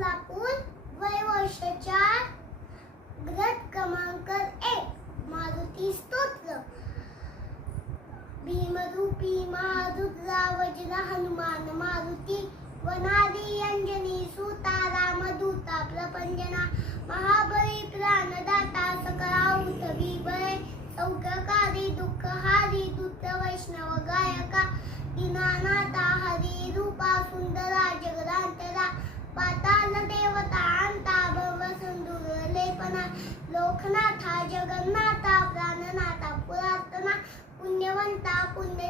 बदलापूर वय वर्ष 4 ग्रंथ क्रमांक 1 मारुती स्तोत्र भीमरूपी महारुद्रा वज्र हनुमान मारुती वनादी अंजनी सुता रामदूता प्रपंजना महाबली प्राणदाता सकला उठवी बळे सौख्यकारी दुःखहारी दूत वैष्णव गायका दीनानाथा हरी रूपा सुंदरा जगदांतरा पाताल देवता अंता भव सिंधूर लेपना लोकनाथा जगन्नाथा प्राणनाथा पुरातना पुण्यवंता पुण्य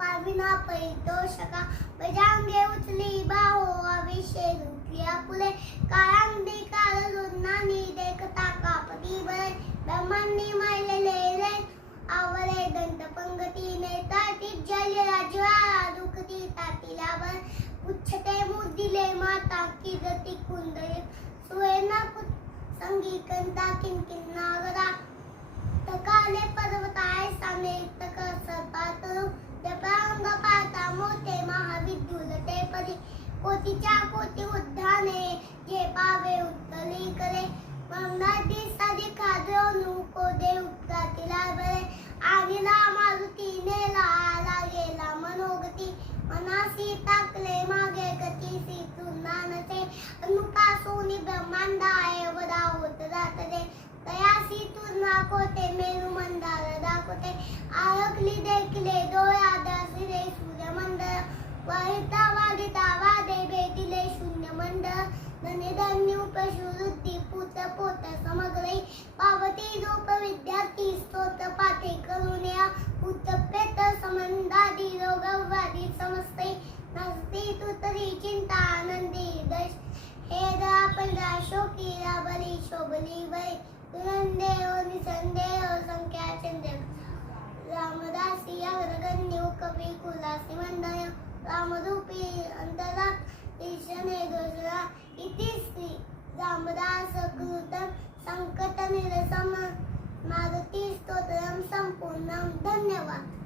पाविना परितोषका बजांगे उचली बाहो अभिषेक रुपया फुले काळांदी काळ रुन्नानी देखता कापती बळे ब्रह्मांनी मायलेले रे आवरे दंत पंगतीने ताटी जल राजवाळा दुखती ताटीला बळ उच्छते मुदिले माता कीर्ती कुंदळे सुवेना संगीकंता किंकिन नागरा तकाले पर्वताय सामे तक सर्पातरू जपांग पाता मोठे महाविद्युलते परी कोटीच्या कोटी उद्धाने जे पावे उत्तली करे मनादी साधी खाद्यो नुको दे उत्कातीला बरे आगीला मारुतीने लाला गेला मनोगती मनासी टाकले मागे गती तुनानचे अनुपासोनी ब्रह्मांडाय वदा होत जातले तयासी तुर्ना कोते मेरू मंदार दाखवते आळकली देखले डोळ्या दासिले सूर्यमंडळ वाहिता वादे बेदिले शून्य मंडळ धन्य उपशुरुद्धी पुत पोत समग्रे पावती रूप विद्यार्थी स्तोत्र पाठे करुण्या उत्पेत समंदादी रोगवादी समस्ते नसती तू तरी चिंता आनंदी दश हे पंधरा शोकी राबली शोभली वै तुरंदेव निसंदेह संख्या चंद्र रामदासी अग्रगण्य कवी कुलासी मंडय रामरूपी अंतरा ईशने दोषरा इति श्री रामदास कृतं संकट निरसम मारुती स्तोत्रम संपूर्णम धन्यवाद।